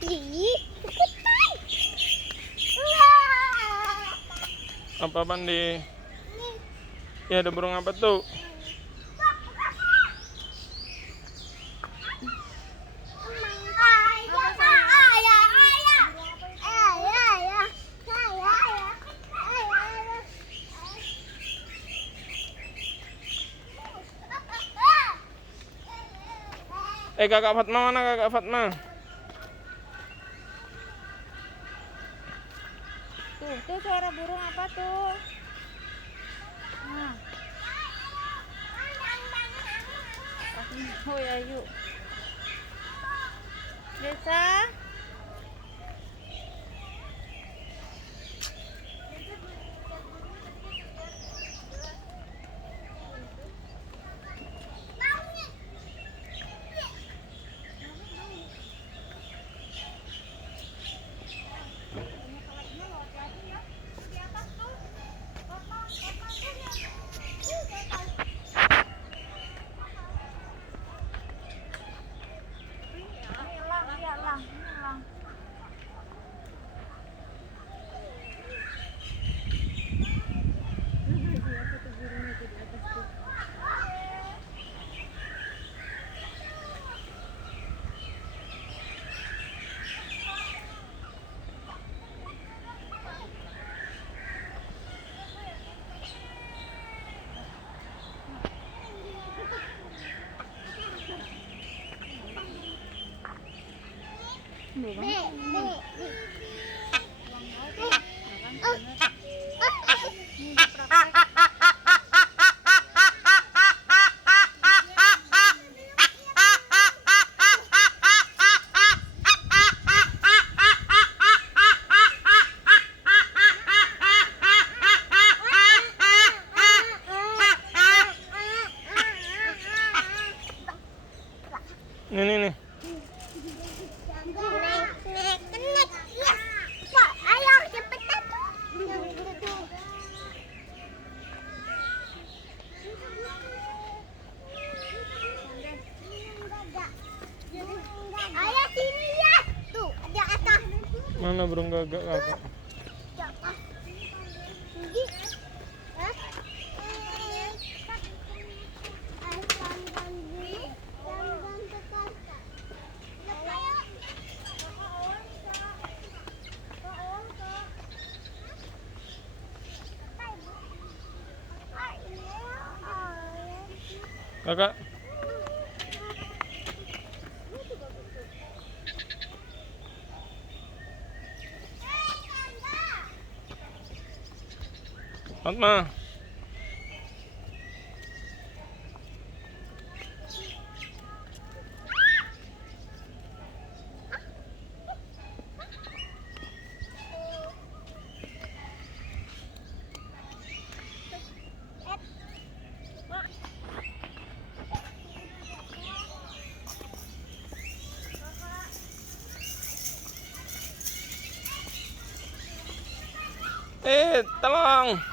Ih, ikutan. Wah. Apa Pandi? Ya ada burung apa tuh? Kakak Fatma mana kakak Fatma? Tuh suara burung apa tuh? Nah. Oh ya yuk. Desa. Nih. Ayo cepetan. Ayo sini ya. Tuh, ada atas. Mana burung gagak kakak? Kakak? Fatma. Tolong.